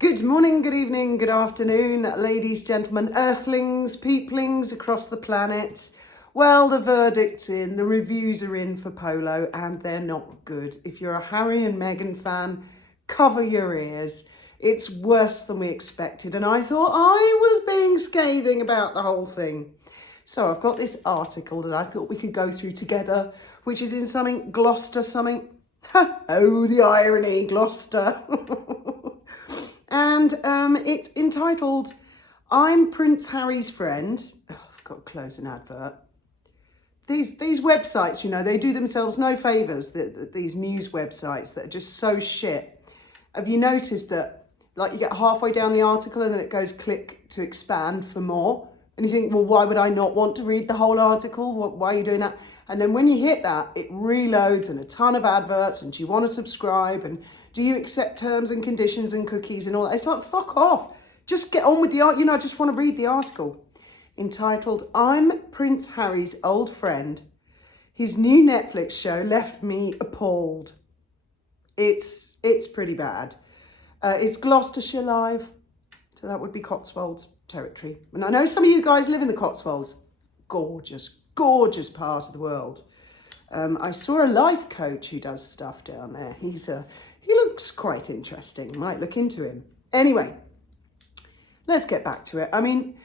Good morning, good evening, good afternoon, ladies, gentlemen, earthlings, peeplings across the planet. Well, the verdict's in, the reviews are in for Polo, and they're not good. If you're a Harry and Meghan fan, cover your ears. It's worse than we expected, and I thought I was being scathing about the whole thing. So I've got this article that I thought we could go through together, which is in something Gloucester something. Oh, the irony, Gloucester. And it's entitled, I'm Prince Harry's Friend. Oh, I've got to close an advert. These websites, you know, they do themselves no favours, these news websites that are just so shit. Have you noticed that, like, you get halfway down the article and then it goes click to expand for more? And you think, well, why would I not want to read the whole article? Why are you doing that? And then when you hit that, it reloads and a ton of adverts, and do you want to subscribe? And do you accept terms and conditions and cookies and all that? It's like, fuck off. Just get on with the art. You know, I just want to read the article entitled, I'm Prince Harry's Old Friend. His new Netflix show left me appalled. It's pretty bad. It's Gloucestershire live, so that would be Cotswolds territory. And I know some of you guys live in the Cotswolds. Gorgeous, gorgeous part of the world. I saw a life coach who does stuff down there. He looks quite interesting. Might look into him. Anyway, let's get back to it. I mean,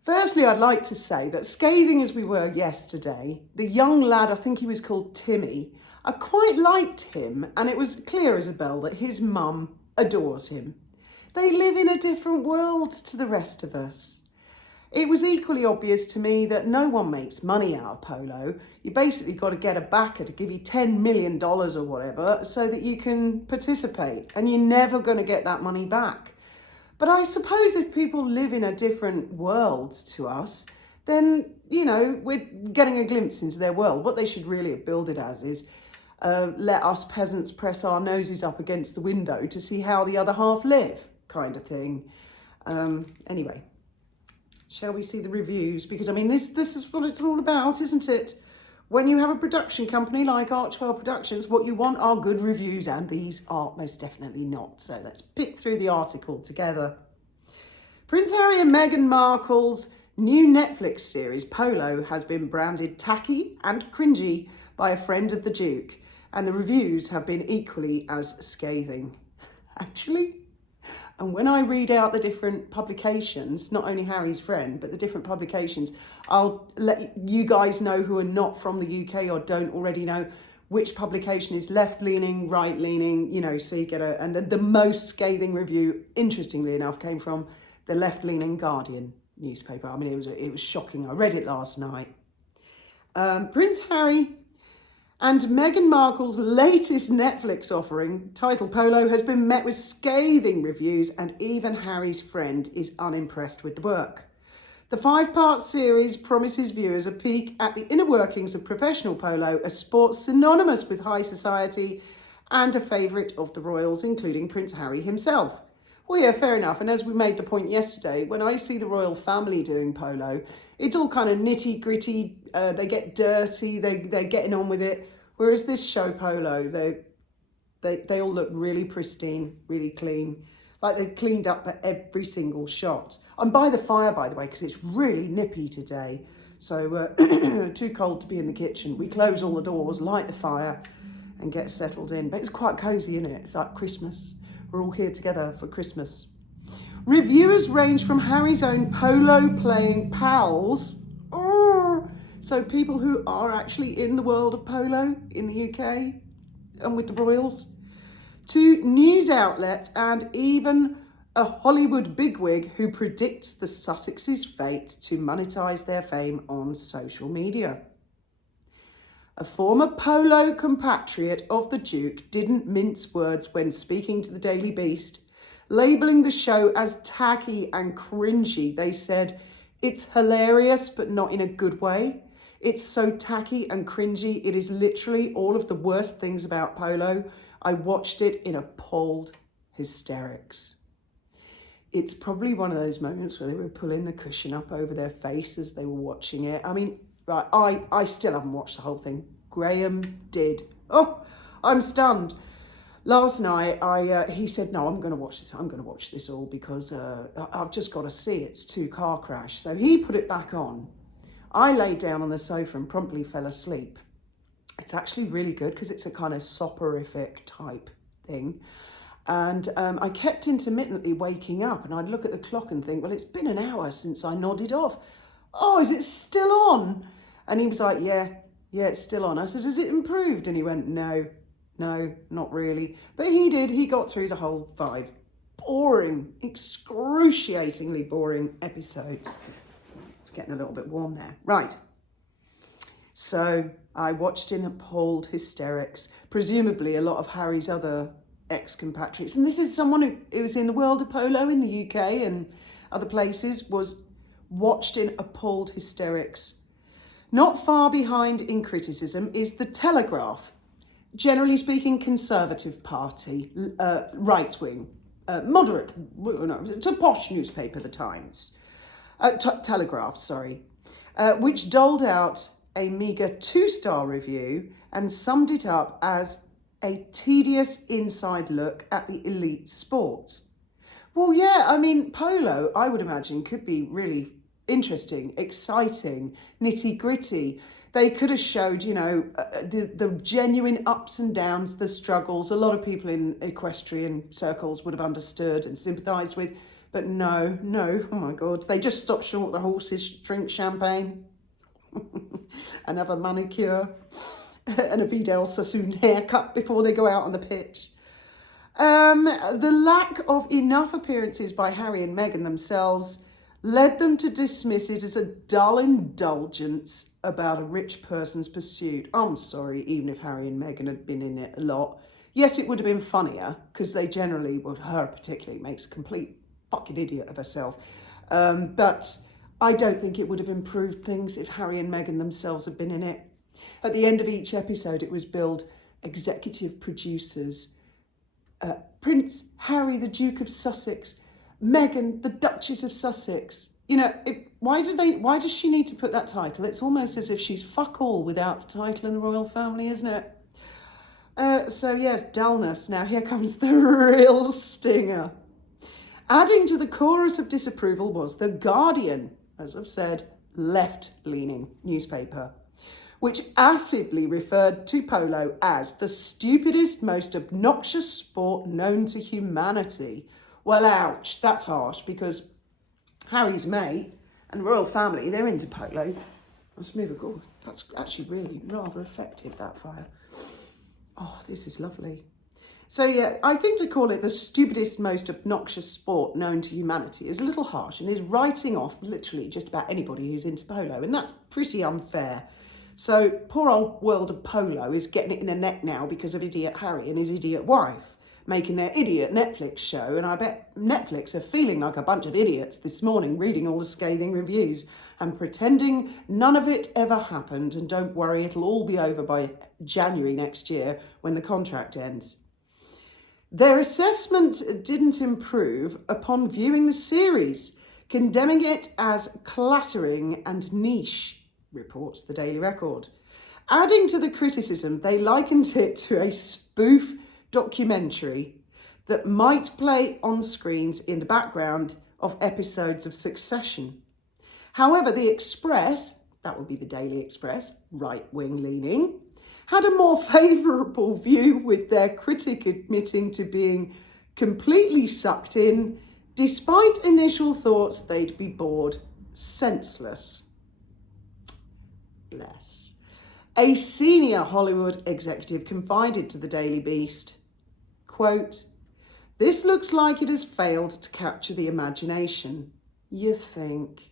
firstly, I'd like to say that scathing as we were yesterday, the young lad, I think he was called Timmy, I quite liked him, and it was clear as a bell that his mum adores him. They live in a different world to the rest of us. It was equally obvious to me that no one makes money out of Polo. You basically got to get a backer to give you $10 million or whatever so that you can participate, and you're never going to get that money back. But I suppose if people live in a different world to us, then, you know, we're getting a glimpse into their world. What they should really have billed it as is let us peasants press our noses up against the window to see how the other half live, kind of thing. Anyway. Shall we see the reviews? Because, I mean, this is what it's all about, isn't it? When you have a production company like Archwell Productions, what you want are good reviews, and these are most definitely not. So let's pick through the article together. Prince Harry and Meghan Markle's new Netflix series, Polo, has been branded tacky and cringy by a friend of the Duke, and the reviews have been equally as scathing. Actually, and when I read out the different publications, not only Harry's Friend, but the different publications, I'll let you guys know who are not from the UK or don't already know which publication is left-leaning, right-leaning, you know, so you get and the most scathing review, interestingly enough, came from the left-leaning Guardian newspaper. I mean, it was shocking. I read it last night. Prince Harry and Meghan Markle's latest Netflix offering, titled Polo, has been met with scathing reviews, and even Harry's Friend is unimpressed with the work. The 5-part series promises viewers a peek at the inner workings of professional polo, a sport synonymous with high society and a favourite of the royals, including Prince Harry himself. Well, yeah, fair enough. And as we made the point yesterday, when I see the royal family doing polo, it's all kind of nitty gritty. They get dirty. They're getting on with it. Whereas this show Polo, they all look really pristine, really clean. Like they've cleaned up at every single shot. I'm by the fire, by the way, because it's really nippy today. So too cold to be in the kitchen. We close all the doors, light the fire, and get settled in. But it's quite cosy, isn't it? It's like Christmas. We're all here together for Christmas. Reviewers range from Harry's own polo-playing pals, so people who are actually in the world of polo in the UK and with the royals, to news outlets and even a Hollywood bigwig who predicts the Sussex's fate to monetize their fame on social media. A former polo compatriot of the Duke didn't mince words when speaking to the Daily Beast, labelling the show as tacky and cringy. They said, "It's hilarious, but not in a good way. It's so tacky and cringy. It is literally all of the worst things about polo. I watched it in appalled hysterics." It's probably one of those moments where they were pulling the cushion up over their face as they were watching it. I mean, right, I still haven't watched the whole thing. Graham did. Oh, I'm stunned. last night, he said, no, I'm going to watch this. I'm going to watch this all because I've just got to see it's too car crash. So he put it back on. I laid down on the sofa and promptly fell asleep. It's actually really good because it's a kind of soporific type thing. And I kept intermittently waking up, and I'd look at the clock and think, well, it's been an hour since I nodded off. Oh, is it still on? And he was like, yeah, it's still on. I said, has it improved? And he went, no, not really. But he did. He got through the whole 5 boring, excruciatingly boring episodes. It's getting a little bit warm there. Right. So I watched in appalled hysterics, presumably a lot of Harry's other ex-compatriots. And this is someone who was in the world of polo in the UK and other places, was watched in appalled hysterics. Not far behind in criticism is The Telegraph. Generally speaking, Conservative Party, right-wing, moderate, no, it's a posh newspaper, The Times. Telegraph, sorry, which doled out a meagre 2-star review and summed it up as a tedious inside look at the elite sport. Well, yeah, I mean, polo, I would imagine, could be really interesting, exciting, nitty-gritty. They could have showed, the genuine ups and downs, the struggles. A lot of people in equestrian circles would have understood and sympathised with. But no, oh my God. They just stop short the horses, drink champagne and have a manicure and a Vidal Sassoon haircut before they go out on the pitch. The lack of enough appearances by Harry and Meghan themselves led them to dismiss it as a dull indulgence about a rich person's pursuit. I'm sorry, even if Harry and Meghan had been in it a lot. Yes, it would have been funnier, because they generally, well, her particularly, makes a complete fucking idiot of herself. But I don't think it would have improved things if Harry and Meghan themselves had been in it. At the end of each episode, it was billed executive producers, Prince Harry, the Duke of Sussex, Meghan, the Duchess of Sussex. Why does she need to put that title? It's almost as if she's fuck all without the title in the royal family, isn't it? So yes, dullness. Now here comes the real stinger. Adding to the chorus of disapproval was The Guardian, as I've said, left-leaning newspaper, which acidly referred to polo as the stupidest, most obnoxious sport known to humanity. Well, ouch, that's harsh, because Harry's mate and royal family, they're into polo. Let's move it. Oh, that's actually really rather effective, that fire. Oh, this is lovely. So yeah, I think to call it the stupidest, most obnoxious sport known to humanity is a little harsh and is writing off literally just about anybody who's into polo, and that's pretty unfair. So poor old world of polo is getting it in the neck now because of idiot Harry and his idiot wife making their idiot Netflix show, and I bet Netflix are feeling like a bunch of idiots this morning reading all the scathing reviews and pretending none of it ever happened, and don't worry, it'll all be over by January next year when the contract ends. Their assessment didn't improve upon viewing the series, condemning it as clattering and niche, reports the Daily Record. Adding to the criticism, they likened it to a spoof documentary that might play on screens in the background of episodes of Succession. However, the Express, that would be the Daily Express, right-wing leaning, had a more favourable view, with their critic admitting to being completely sucked in, despite initial thoughts they'd be bored senseless. Bless. A senior Hollywood executive confided to the Daily Beast, quote, "This looks like it has failed to capture the imagination. You think?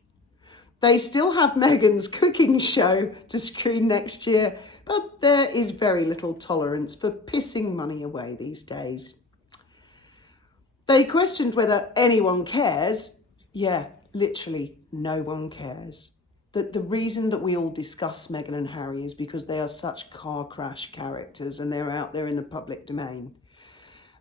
They still have Meghan's cooking show to screen next year, but there is very little tolerance for pissing money away these days." They questioned whether anyone cares. Yeah, literally no one cares. The reason that we all discuss Meghan and Harry is because they are such car crash characters and they're out there in the public domain.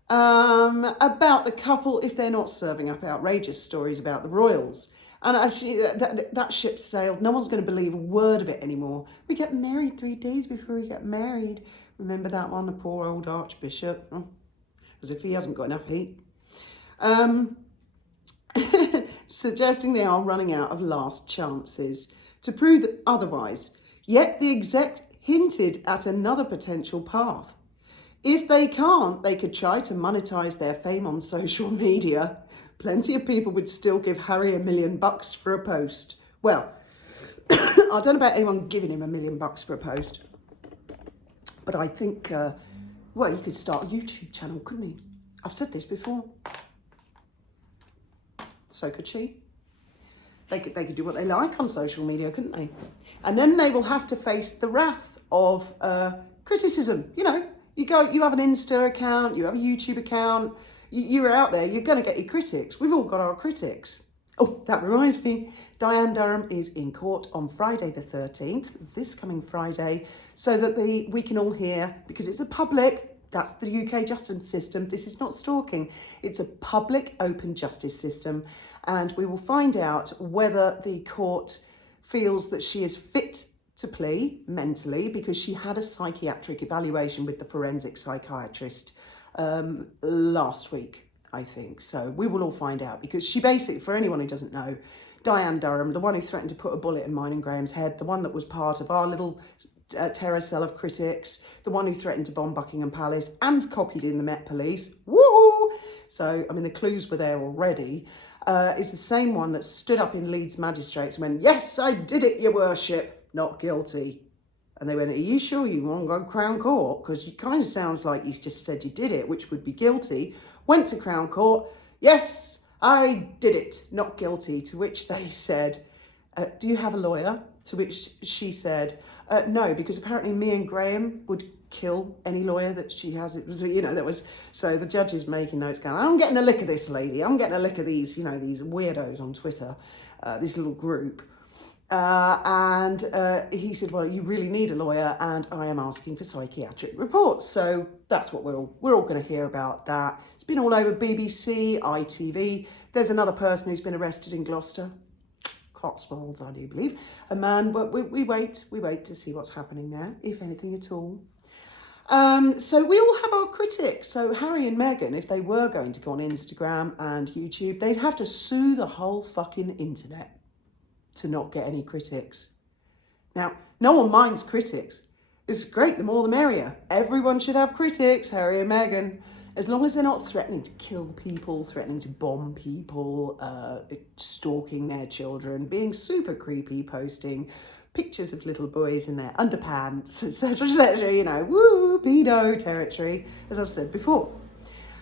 About the couple, if they're not serving up outrageous stories about the royals. And actually, that ship sailed. No one's going to believe a word of it anymore. We get married 3 days before we get married. Remember that one, the poor old Archbishop? Oh, as if he hasn't got enough heat. Suggesting they are running out of last chances to prove that otherwise. Yet the exec hinted at another potential path. If they can't, they could try to monetize their fame on social media. Plenty of people would still give Harry $1 million for a post. Well, I don't know about anyone giving him $1 million for a post, but I think, well, you could start a YouTube channel, couldn't he? I've said this before. So could she. They could do what they like on social media, couldn't they? And then they will have to face the wrath of criticism. You know, you have an Insta account, you have a YouTube account, you're out there, you're going to get your critics. We've all got our critics. Oh, that reminds me, Diane Durham is in court on Friday the 13th, this coming Friday, so that we can all hear, because it's a public, that's the UK justice system, this is not stalking, it's a public open justice system, and we will find out whether the court feels that she is fit to plea mentally, because she had a psychiatric evaluation with the forensic psychiatrist last week, I think. So we will all find out, because she basically, for anyone who doesn't know, Diane Durham, the one who threatened to put a bullet in mine and Graham's head, the one that was part of our little terror cell of critics, the one who threatened to bomb Buckingham Palace and copied in the Met Police, woohoo! So, I mean, the clues were there already, is the same one that stood up in Leeds Magistrates and went, yes, I did it, your worship, not guilty. And they went, are you sure you want to go to Crown Court? Because it kind of sounds like you just said you did it, which would be guilty. Went to Crown Court, yes, I did it, not guilty. To which they said, do you have a lawyer? To which she said, no, because apparently me and Graham would kill any lawyer that she has. It was, you know, that was, so the judge is making notes going, I'm getting a lick of this lady. I'm getting a lick of these, you know, these weirdos on Twitter, this little group. And he said, well, you really need a lawyer, and I am asking for psychiatric reports. So that's what we're all going to hear about that. It's been all over BBC, ITV. There's another person who's been arrested in Gloucester, Cotswolds, I do believe. A man, but we wait to see what's happening there, if anything at all. So we all have our critics. So Harry and Meghan, if they were going to go on Instagram and YouTube, they'd have to sue the whole fucking internet to not get any critics. Now, no one minds critics. It's great, the more the merrier. Everyone should have critics, Harry and Meghan, as long as they're not threatening to kill people, threatening to bomb people, stalking their children, being super creepy, posting pictures of little boys in their underpants, etc., etc., you know, woo, pedo territory, as I've said before.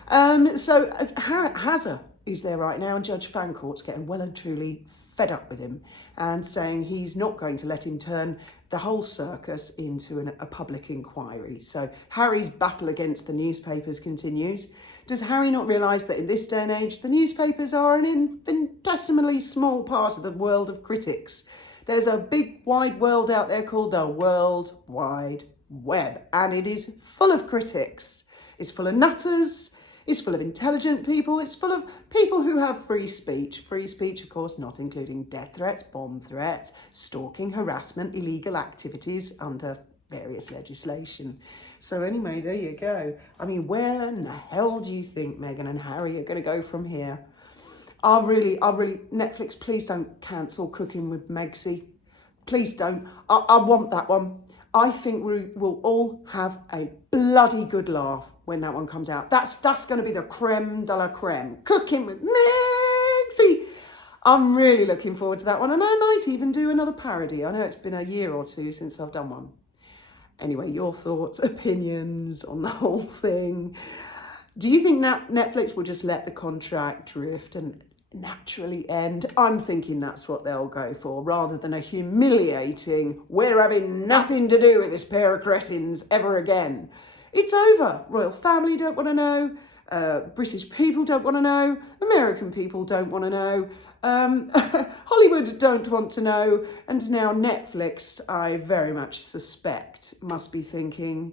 So Hazza is there right now, and Judge Fancourt's getting well and truly fed up with him and saying he's not going to let him turn the whole circus into a public inquiry. So Harry's battle against the newspapers continues. Does Harry not realise that in this day and age, the newspapers are an infinitesimally small part of the world of critics? There's a big wide world out there called the World Wide Web, and it is full of critics. It's full of nutters. It's full of intelligent people. It's full of people who have free speech. Free speech, of course, not including death threats, bomb threats, stalking, harassment, illegal activities under various legislation. So anyway, there you go. I mean, where in the hell do you think Meghan and Harry are going to go from here? I really, Netflix, please don't cancel Cooking with Megsy. Please don't. I want that one. I think we will all have a bloody good laugh when that one comes out. That's going to be the creme de la creme. Cooking with Megsy. I'm really looking forward to that one. And I might even do another parody. I know it's been a year or two since I've done one. Anyway, your thoughts, opinions on the whole thing. Do you think Netflix will just let the contract drift and naturally end? I'm thinking that's what they'll go for, rather than a humiliating, we're having nothing to do with this pair of cretins ever again. It's over. Royal family don't want to know. British people don't want to know. American people don't want to know. Hollywood don't want to know. And now Netflix, I very much suspect, must be thinking,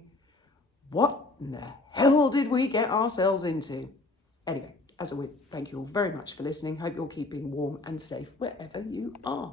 what in the hell did we get ourselves into? Anyway, as always, thank you all very much for listening. Hope you're keeping warm and safe wherever you are.